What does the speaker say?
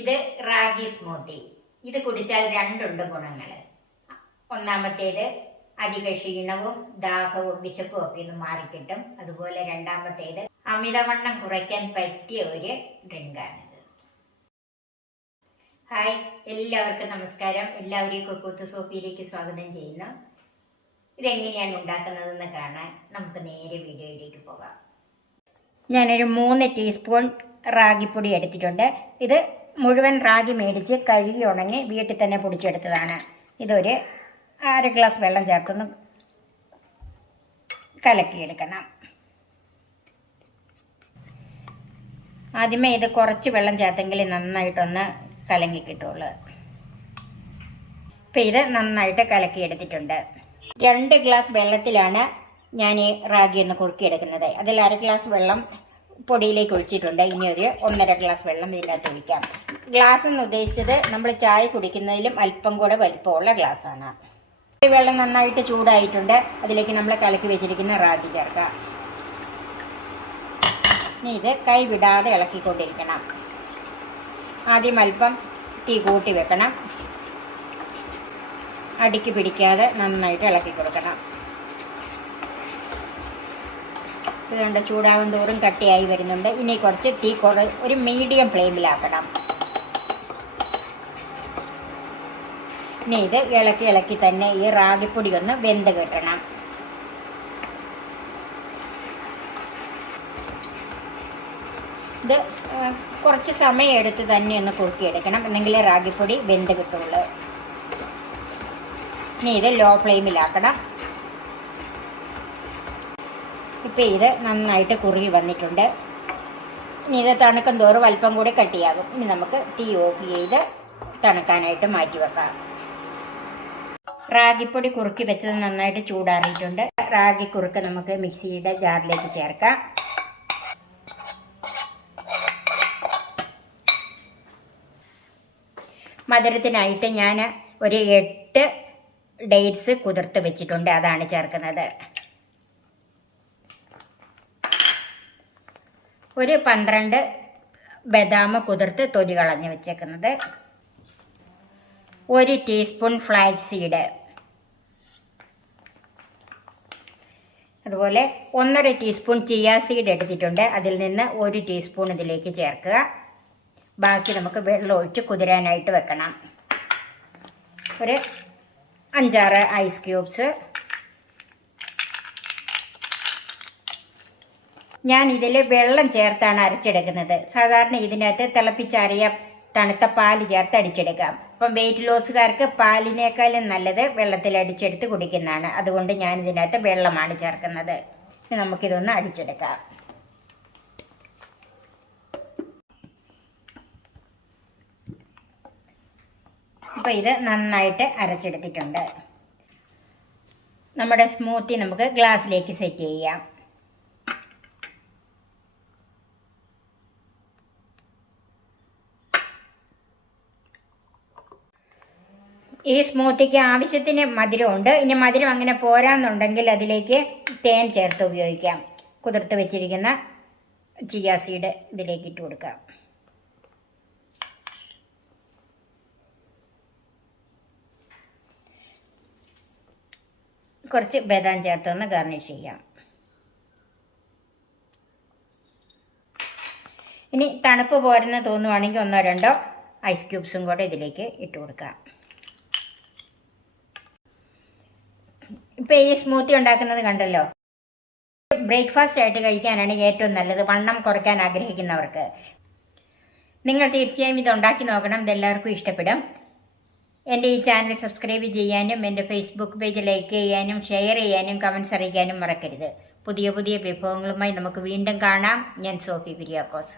ഇത് റാഗി സ്മൂത്തി. ഇത് കുടിച്ചാൽ രണ്ടുണ്ട് ഗുണങ്ങൾ. ഒന്നാമത്തേത് അധിക ക്ഷീണവും ദാഹവും വിശപ്പും ഒക്കെ ഒന്ന് മാറിക്കിട്ടും. അതുപോലെ രണ്ടാമത്തേത് അമിതവണ്ണം കുറയ്ക്കാൻ പറ്റിയ ഒരു ഡ്രിങ്കാണിത്. ഹായ്, എല്ലാവർക്കും നമസ്കാരം. എല്ലാവരെയും കുക്കൂത്ത് സോപ്പിയിലേക്ക് സ്വാഗതം ചെയ്യുന്നു. ഇതെങ്ങനെയാണ് ഉണ്ടാക്കുന്നതെന്ന് കാണാൻ നമുക്ക് നേരെ വീഡിയോയിലേക്ക് പോകാം. ഞാനൊരു 3 ടീസ്പൂൺ റാഗിപ്പൊടി എടുത്തിട്ടുണ്ട്. ഇത് മുഴുവൻ റാഗി മേടിച്ച് കഴുകി ഉണങ്ങി വീട്ടിൽ തന്നെ പൊടിച്ചെടുത്തതാണ്. ഇതൊരു 1/2 ഗ്ലാസ് വെള്ളം ചേർത്തൊന്ന് കലക്കിയെടുക്കണം. ആദ്യമേ ഇത് കുറച്ച് വെള്ളം ചേർത്തെങ്കിൽ നന്നായിട്ടൊന്ന് കലങ്ങി കിട്ടുള്ളൂ. ഇപ്പം ഇത് നന്നായിട്ട് കലക്കിയെടുത്തിട്ടുണ്ട്. 2 ഗ്ലാസ് വെള്ളത്തിലാണ് ഞാൻ ഈ റാഗി ഒന്ന് കുറുക്കിയെടുക്കുന്നത്. അതിൽ 1/2 ഗ്ലാസ് വെള്ളം പൊടിയിലേക്ക് ഒഴിച്ചിട്ടുണ്ട്. ഇനി ഒരു 1.5 ഗ്ലാസ് വെള്ളം ഇതിനകത്ത് ഒഴിക്കാം. ഗ്ലാസ് എന്ന് ഉദ്ദേശിച്ചത് നമ്മൾ ചായ കുടിക്കുന്നതിലും അല്പം കൂടെ വലിപ്പമുള്ള ഗ്ലാസ്സാണ്. വെള്ളം നന്നായിട്ട് ചൂടായിട്ടുണ്ട്. അതിലേക്ക് നമ്മൾ കലക്കി വെച്ചിരിക്കുന്ന റാഗി ചേർക്കാം. ഇനി ഇത് കൈ വിടാതെ ഇളക്കിക്കൊണ്ടിരിക്കണം. ആദ്യം അല്പം തീ കൂട്ടി വെക്കണം. അടിക്ക് പിടിക്കാതെ നന്നായിട്ട് ഇളക്കി കൊടുക്കണം. ഇതുകൊണ്ട് ചൂടാവും തോറും കട്ടിയായി വരുന്നുണ്ട്. ഇനി കുറച്ച് തീ ഒരു മീഡിയം ഫ്ലെയിമിലാക്കണം. ഇനി ഇത് ഇളക്കി തന്നെ ഈ റാഗിപ്പൊടി ഒന്ന് വെന്ത് കിട്ടണം. ഇത് കുറച്ച് സമയം എടുത്ത് തന്നെ ഒന്ന് കുറുക്കിയെടുക്കണം, എന്നെങ്കിലേ റാഗിപ്പൊടി വെന്ത് കിട്ടുള്ളൂ. ഇനി ഇത് ലോ ഫ്ലെയിമിലാക്കണം. ഇപ്പം ഇത് നന്നായിട്ട് കുറുകി വന്നിട്ടുണ്ട്. ഇനി ഇത് തണുക്കും തോറും അല്പം കൂടി കട്ടിയാകും. ഇനി നമുക്ക് തീ ഓഫ് ചെയ്ത് തണുക്കാനായിട്ട് മാറ്റി വെക്കാം. റാഗിപ്പൊടി കുറുക്കി വെച്ചത് നന്നായിട്ട് ചൂടാറിയിട്ടുണ്ട്. റാഗി കുറുക്ക് നമുക്ക് മിക്സിയുടെ ജാറിലേക്ക് ചേർക്കാം. മധുരത്തിനായിട്ട് ഞാൻ ഒരു 8 ഡേറ്റ്സ് കുതിർത്ത് വെച്ചിട്ടുണ്ട്, അതാണ് ചേർക്കുന്നത്. ഒരു 12 ബദാം കുതിർത്ത് തൊലി കളഞ്ഞ് വെച്ചേക്കുന്നത്. 1 ടീസ്പൂൺ ഫ്ലാക്സ് സീഡ്, അതുപോലെ 1.5 ടീസ്പൂൺ ചിയ സീഡ് എടുത്തിട്ടുണ്ട്. അതിൽ നിന്ന് 1 ടീസ്പൂൺ ഇതിലേക്ക് ചേർക്കുക. ബാക്കി നമുക്ക് വെള്ളം ഒഴിച്ച് കുതിരാനായിട്ട് വെക്കണം. ഒരു 5-6 ഐസ് ക്യൂബ്സ്. ഞാൻ ഇതിൽ വെള്ളം ചേർത്താണ് അരച്ചെടുക്കുന്നത്. സാധാരണ ഇതിനകത്ത് തിളപ്പിച്ചാറിയ തണുത്ത പാല് ചേർത്ത് അടിച്ചെടുക്കാം. അപ്പം വെയിറ്റ് ലോസുകാർക്ക് പാലിനേക്കാളും നല്ലത് വെള്ളത്തിൽ അടിച്ചെടുത്ത് കുടിക്കുന്നതാണ്. അതുകൊണ്ട് ഞാൻ ഇതിനകത്ത് വെള്ളമാണ് ചേർക്കുന്നത്. നമുക്കിതൊന്ന് അടിച്ചെടുക്കാം. അപ്പോൾ ഇത് നന്നായിട്ട് അരച്ചെടുത്തിട്ടുണ്ട്. നമ്മുടെ സ്മൂത്തി നമുക്ക് ഗ്ലാസ്സിലേക്ക് സെറ്റ് ചെയ്യാം. ഈ സ്മൂത്തിക്ക് ആവശ്യത്തിന് മധുരമുണ്ട്. ഇനി മധുരം അങ്ങനെ പോരാന്നുണ്ടെങ്കിൽ അതിലേക്ക് തേൻ ചേർത്ത് ഉപയോഗിക്കാം. കുതിർത്ത് വെച്ചിരിക്കുന്ന ചിയ സീഡ് ഇതിലേക്ക് ഇട്ട് കൊടുക്കാം. കുറച്ച് ബദാം ചേർത്തൊന്ന് ഗാർണിഷ് ചെയ്യാം. ഇനി തണുപ്പ് പോരെന്ന് തോന്നുവാണെങ്കിൽ 1-2 ഐസ് ക്യൂബ്സും കൂടെ ഇതിലേക്ക് ഇട്ട് കൊടുക്കാം. ഇപ്പോൾ ഈ സ്മൂത്തി ഉണ്ടാക്കുന്നത് കണ്ടല്ലോ. ബ്രേക്ക്ഫാസ്റ്റ് ആയിട്ട് കഴിക്കാനാണ് ഏറ്റവും നല്ലത്, വണ്ണം കുറയ്ക്കാൻ ആഗ്രഹിക്കുന്നവർക്ക്. നിങ്ങൾ തീർച്ചയായും ഇത് ഉണ്ടാക്കി നോക്കണം. ഇതെല്ലാവർക്കും ഇഷ്ടപ്പെടും. എൻ്റെ ഈ ചാനൽ സബ്സ്ക്രൈബ് ചെയ്യാനും എൻ്റെ ഫേസ്ബുക്ക് പേജ് ലൈക്ക് ചെയ്യാനും ഷെയർ ചെയ്യാനും കമൻറ്റ്സ് അറിയിക്കാനും മറക്കരുത്. പുതിയ പുതിയ വിഭവങ്ങളുമായി നമുക്ക് വീണ്ടും കാണാം. ഞാൻ സോഫി കുര്യാക്കോസ്.